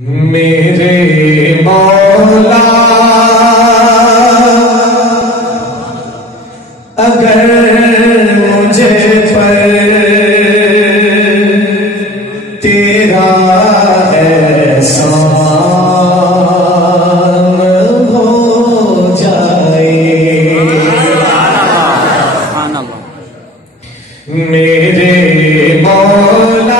मेरे मौला अगर मुझे पर तेरा एहसान हो जाए, मेरे मौला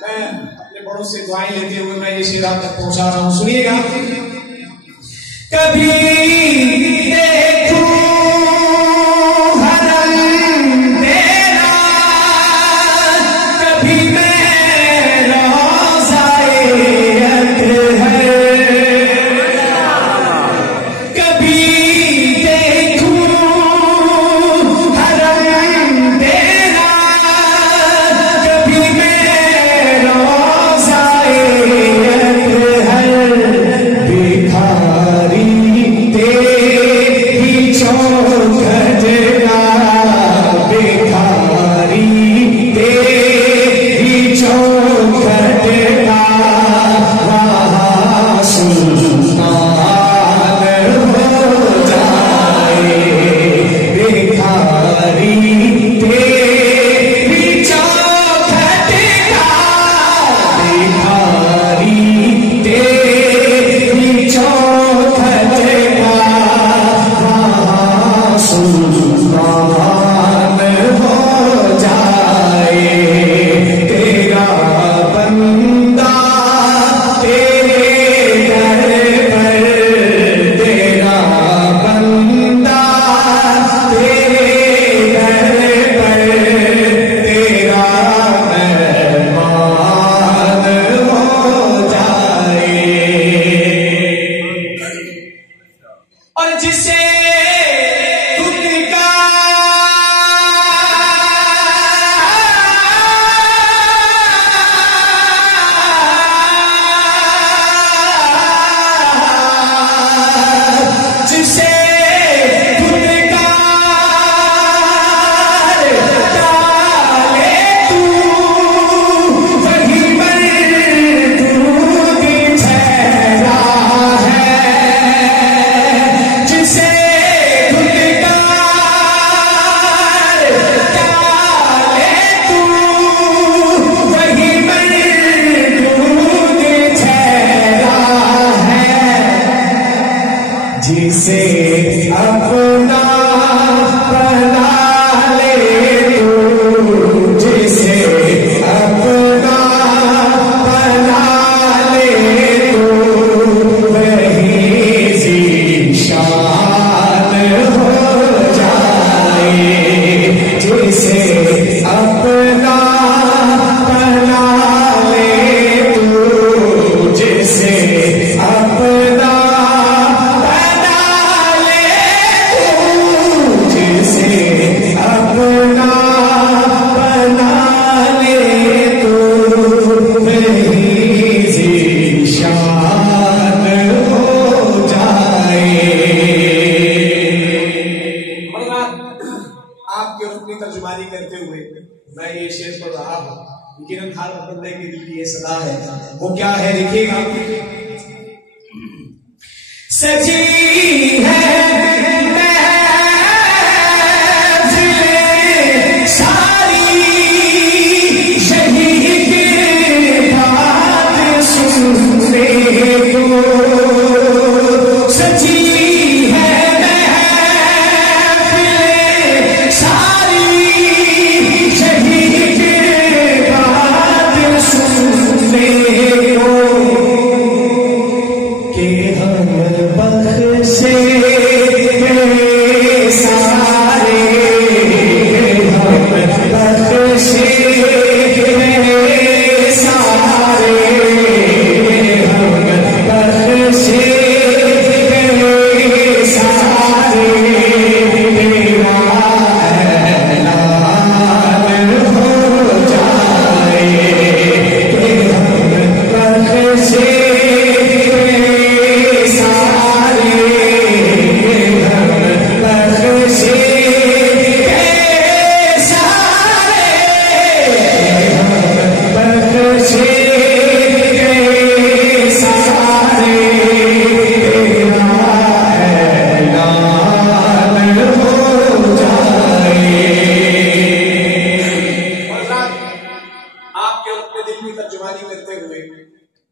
मैं अपने बड़ों से दुआएं लेते हुए मैं ये शेर आप तक पहुंचा रहा हूं, सुनिएगा। कभी देखूं हरम तेरा, कभी मैं रोज़ाए अतहर, कभी देखूं हरम तेरा, कभी मैं रोज़ाए अतहर, भिखारी तेरी चौखट का, भिखारी तेरी चौखट का, वहाँ सुल्तान हो जाए, भिखारी तेरी चौखट का, भिखारी तेरी चौखट का, वहाँ सुल्तान हो जाए, तेरा बंदा तेरे दर पर, तेरा बंदा तेरे दर पर, तेरा मेहमान हो जाए। और जिसे खुद का जिसे खुद का डाले तू, वही मरदूद ठहरा है, जिसे खुद का डाले तू, वही मरदूद ठहरा है, जिसे अपना बना ले तू, जिसे अपना बना ले तू, वही ज़ीशान हो जाए, जिसे अपना बना ले तू, जिसे अपना आपके आपके अपनी तर्जुमानी करते हुए मैं ये शेर पढ़ रहा हूँ, लेकिन हर बंदे के दिल की ये सदा है, वो क्या है देखिएगा। सजी है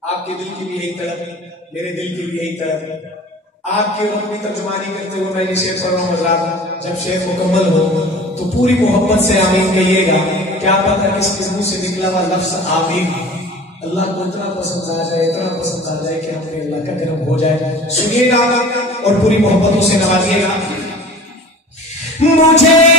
आपके दिल की भी एक तरफ, मेरे दिल की भी एक तरफ, आपकी और अपनी तर्जुमानी करते हुए मैं ये शेर पढ़ रहा हूँ हज़रात। जब शेर मुकम्मल हो तो पूरी मोहब्बत से आमीन कहिएगा। क्या पता किसके मुंह से निकला हुआ लफ्ज़ आमीन अल्लाह को इतना पसंद आ जाए, इतना पसंद आ जाए कि हमें अल्लाह का करम हो जाए। सुनिएगा और पूरी मोहब्बतों से नवाजिएगा। मुझे